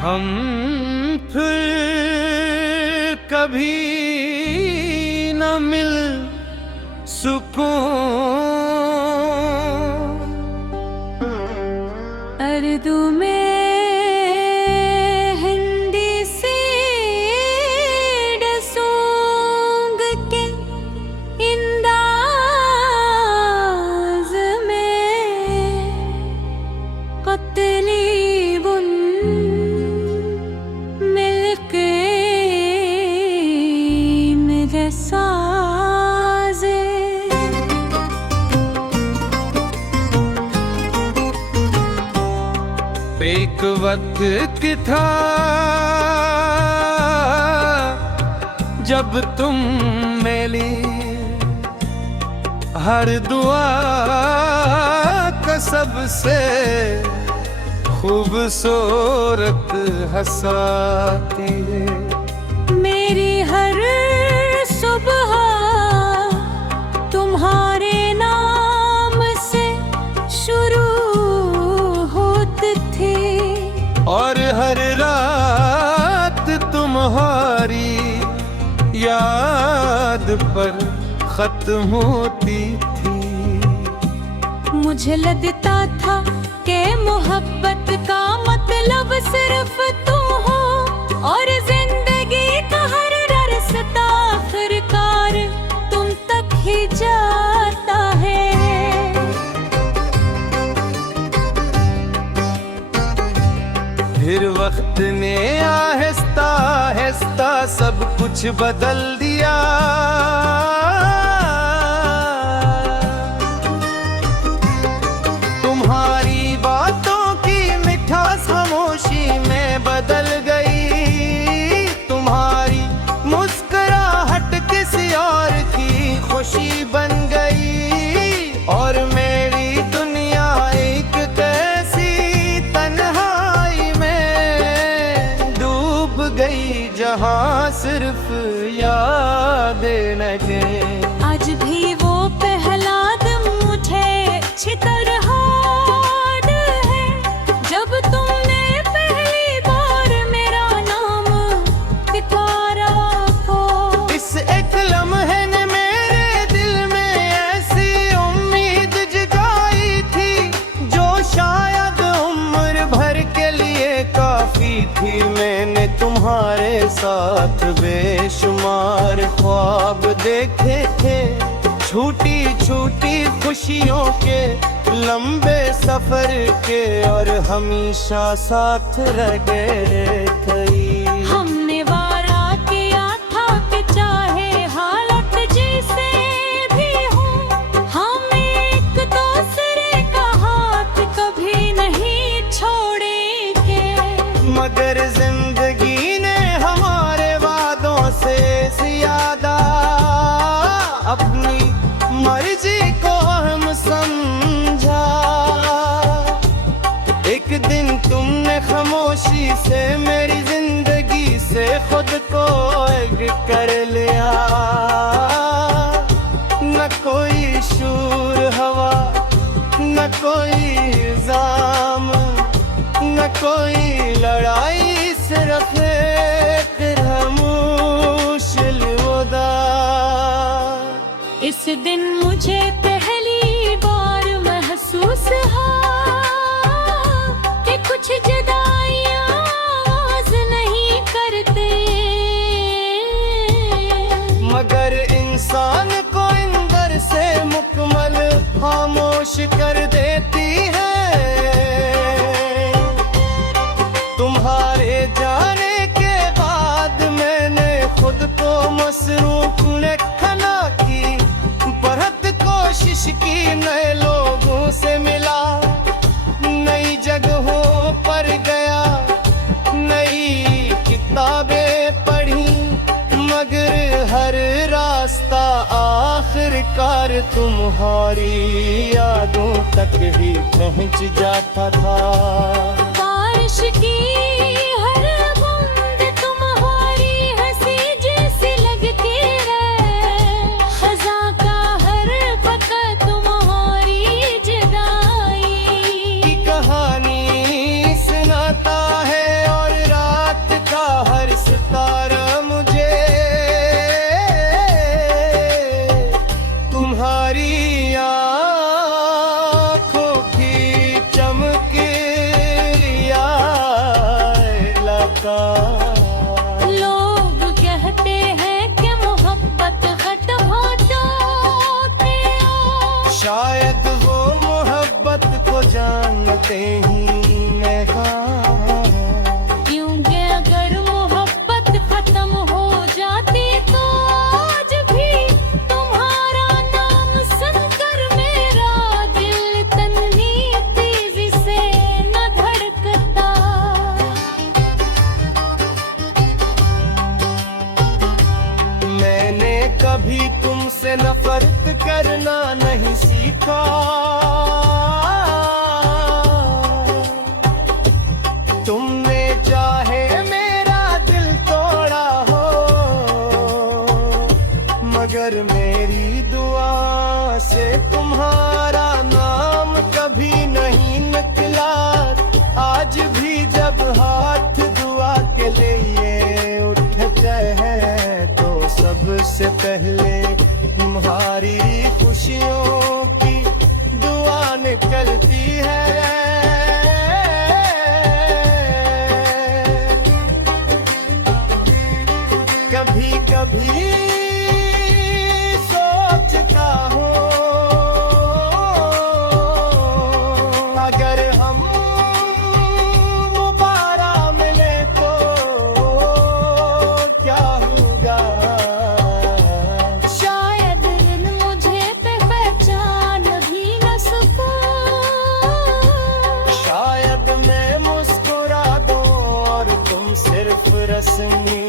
हम फिर कभी न मिल सुकून। अर्दू में हिंदी से डसूंग के इंदाज में कतली बुन मिलके मेरे साजे। एक वक्त था जब तुम मेरी हर दुआ का सबसे खूबसूरत हंसाती है। मेरी हर सुबह तुम्हारे नाम से शुरू होती थी और हर रात तुम्हारी याद पर खत्म होती थी। मुझे लगता था कि मोहब्बत का मतलब सिर्फ तुम हो और जिंदगी का हर रास्ता आखिरकार तुम तक ही जाता है। फिर वक्त ने आहिस्ता आहिस्ता सब कुछ बदल दिया। तुम्हारी बातों की मिठास खामोशी में बदल गई। तुम्हारी मुस्कुराहट किसी और की खुशी बन गई और मेरी दुनिया एक कैसी तन्हाई में डूब गई जहां सिर्फ यादें लगे। आज भी वो पहला दिन मुझे अच्छी तरह याद है जब तुमने पहली बार मेरा नाम पुकारा को। इस एक लम्हे ने मेरे दिल में ऐसी उम्मीद जगाई थी जो शायद उम्र भर के लिए काफी थी। मैंने तुम्हारे साथ बेशुमार ख्वाब देखे थे, छोटी छोटी खुशियों के लंबे सफर के और हमेशा साथ रह गए थे। हमने वारा किया था कि चाहे हालत जैसे भी हो हम एक दूसरे का हाथ कभी नहीं छोड़ेंगे। मगर जिंदगी ने हमारे वादों से ज्यादा अपनी मर्जी को हम समझा। एक दिन तुमने खामोशी से मेरी जिंदगी से खुद को अलग कर लिया। न कोई शूर हवा, न कोई इल्जाम, न कोई लड़ाई, सिर्फ एक खामोश अलविदा। इस दिन मुझे पहली बार महसूस हुआ कि कुछ जुदाइयां आवाज नहीं करते मगर इंसान को अंदर से मुकम्मल खामोश कर देती है। तुम्हारे जाने के बाद मैंने खुद को मसरूफ लिखना की बहुत कोशिश की, नए लोगों से मिला, नई जगहों पर गया, नई किताबें पढ़ी, मगर हर रास्ता आखिरकार तुम्हारी यादों तक ही पहुंच जाता था। बारिश की हर बूंद तुम्हारी हंसी जैसी लगती है, खज़ां का हर पत्ता तुम्हारी जुदाई की कहानी सुनाता है और आते ही मैं क्योंकि अगर मोहब्बत खत्म हो जाती तो आज भी तुम्हारा नाम सुनकर मेरा दिल इतनी तेजी से न धड़कता। मैंने कभी तुमसे नफरत करना नहीं सीखा, तुमने चाहे मेरा दिल तोड़ा हो, मगर मेरी दुआ से तुम्हारा नाम कभी नहीं निकला। आज भी जब हाथ दुआ के लिए उठते हैं तो सबसे पहले तुम्हारी खुशियों की दुआ निकलती है। कभी कभी सोचता हूँ अगर हम दोबारा मिले तो क्या होगा। शायद मुझे पे पहचान भी न सकूं, शायद मैं मुस्कुरा दूं और तुम सिर्फ रस्मी